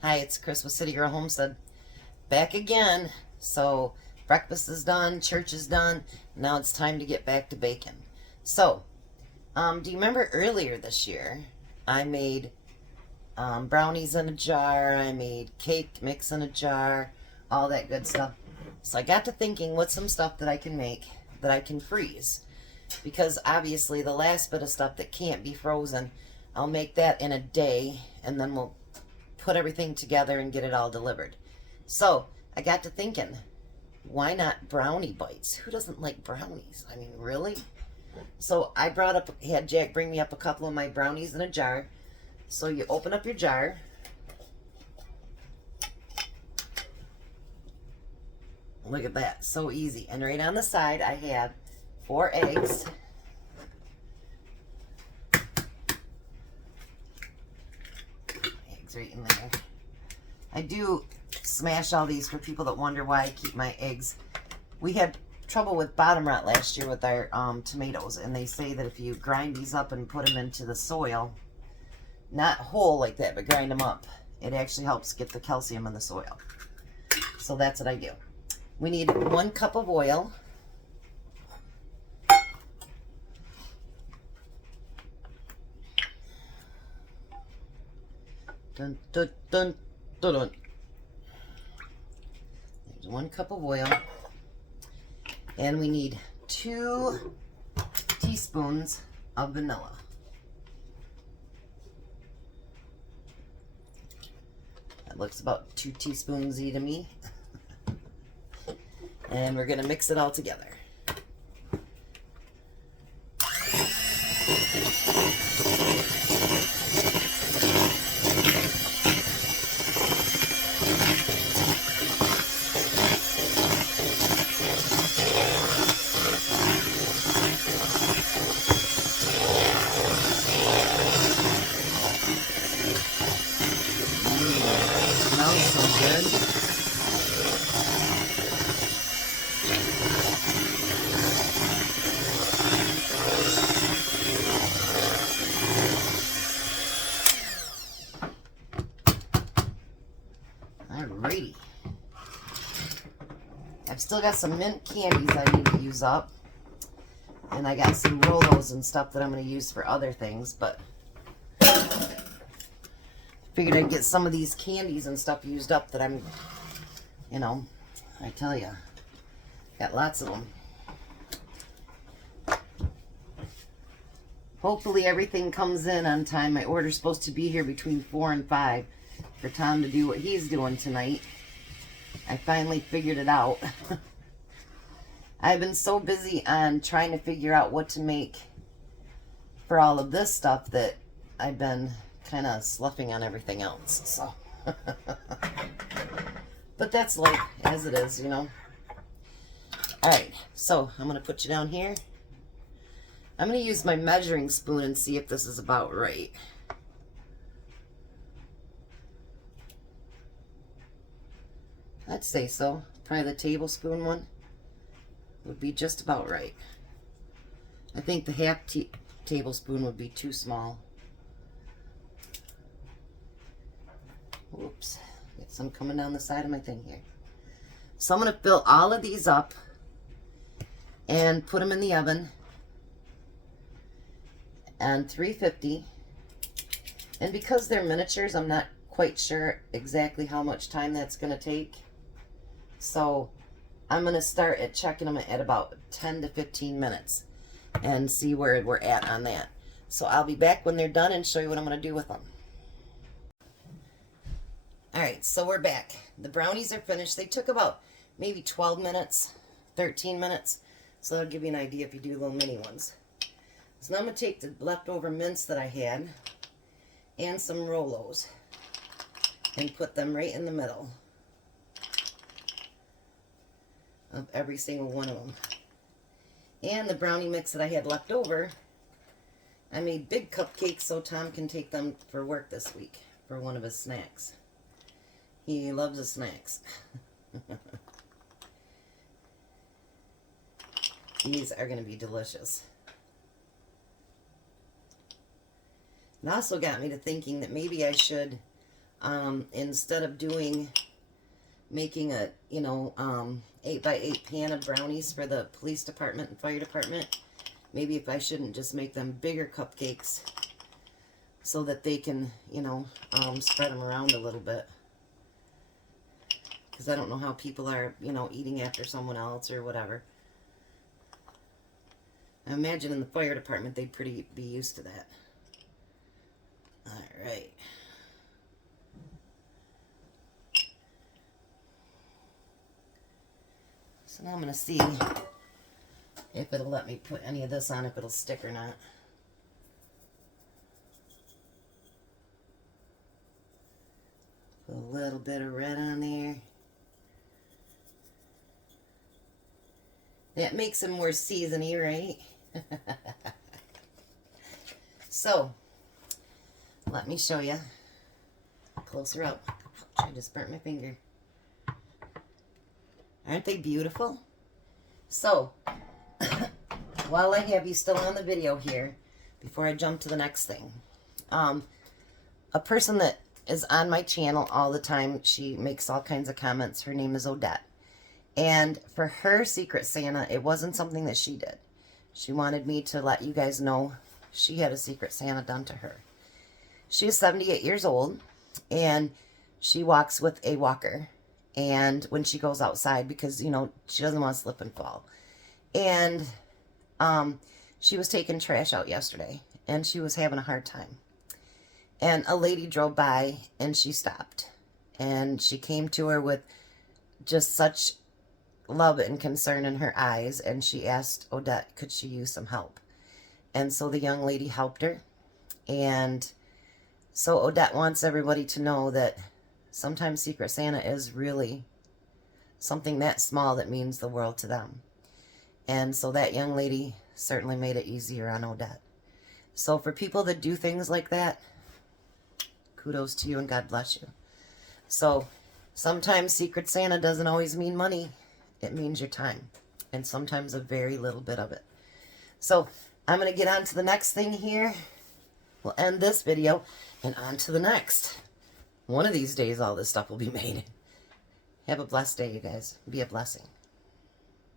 Hi, it's Chris with Citygirlhomestead. Back again. So, breakfast is done, church is done. Now it's time to get back to baking. So, do you remember earlier this year, I made brownies in a jar, I made cake mix in a jar, all that good stuff. So I got to thinking, what's some stuff that I can make that I can freeze? Because obviously the last bit of stuff that can't be frozen, I'll make that in a day, and then we'll put everything together and get it all delivered. So I got to thinking, why not brownie bites? Who doesn't like brownies? I mean, really? So I had Jack bring me up a couple of my brownies in a jar. So you open up your jar. Look at that, so easy. And right on the side I have 4 eggs. Eggs right in there. I do smash all these for people that wonder why I keep my eggs. We had trouble with bottom rot last year with our tomatoes, and they say that if you grind these up and put them into the soil, not whole like that, but grind them up, it actually helps get the calcium in the soil. So that's what I do. We need 1 cup of oil. Dun, dun, dun, dun, dun. There's 1 cup of oil. And we need 2 teaspoons of vanilla. That looks about 2 teaspoons-y to me. And we're going to mix it all together. Smells so good. Alrighty. I've still got some mint candies I need to use up. And I got some Rolos and stuff that I'm going to use for other things, but figured I'd get some of these candies and stuff used up that I'm, I tell you, got lots of them. Hopefully everything comes in on time. My order's supposed to be here between 4 and 5 for Tom to do what he's doing tonight. I finally figured it out. I've been so busy on trying to figure out what to make for all of this stuff that I've been kind of sloughing on everything else. So, but that's life as it is, All right, so I'm going to put you down here. I'm going to use my measuring spoon and see if this is about right. I'd say so. Probably the tablespoon one would be just about right. I think the half tablespoon would be too small. Oops, get some coming down the side of my thing here. So I'm going to fill all of these up and put them in the oven on 350. And because they're miniatures, I'm not quite sure exactly how much time that's going to take. So I'm going to start at checking them at about 10 to 15 minutes and see where we're at on that. So I'll be back when they're done and show you what I'm going to do with them. Alright, so we're back. The brownies are finished. They took about maybe 12 minutes, 13 minutes. So that'll give you an idea if you do little mini ones. So now I'm going to take the leftover mince that I had and some Rolos and put them right in the middle of every single one of them. And the brownie mix that I had left over, I made big cupcakes so Tom can take them for work this week for one of his snacks. He loves his snacks. These are going to be delicious. It also got me to thinking that maybe I should instead of making a, 8x8 pan of brownies for the police department and fire department, maybe if I shouldn't just make them bigger cupcakes so that they can, spread them around a little bit. Because I don't know how people are, eating after someone else or whatever. I imagine in the fire department they'd be used to that. Alright. So now I'm going to see if it'll let me put any of this on, if it'll stick or not. Put a little bit of red on there. That makes them more seasony, right? So, let me show you. Closer up. Ouch, I just burnt my finger. Aren't they beautiful? So, while I have you still on the video here, before I jump to the next thing, a person that is on my channel all the time, she makes all kinds of comments. Her name is Odette. And for her Secret Santa, it wasn't something that she did. She wanted me to let you guys know she had a Secret Santa done to her. She is 78 years old, and she walks with a walker. And when she goes outside, because, she doesn't want to slip and fall. And she was taking trash out yesterday, and she was having a hard time. And a lady drove by, and she stopped. And she came to her with just such love and concern in her eyes, and she asked Odette, could she use some help? And so the young lady helped her. And so Odette wants everybody to know that sometimes Secret Santa is really something that small that means the world to them. And so that young lady certainly made it easier on Odette. So for people that do things like that, kudos to you and God bless you. So sometimes Secret Santa doesn't always mean money. It means your time. And sometimes a very little bit of it. So I'm going to get on to the next thing here. We'll end this video and on to the next. One of these days, all this stuff will be made. Have a blessed day, you guys. Be a blessing.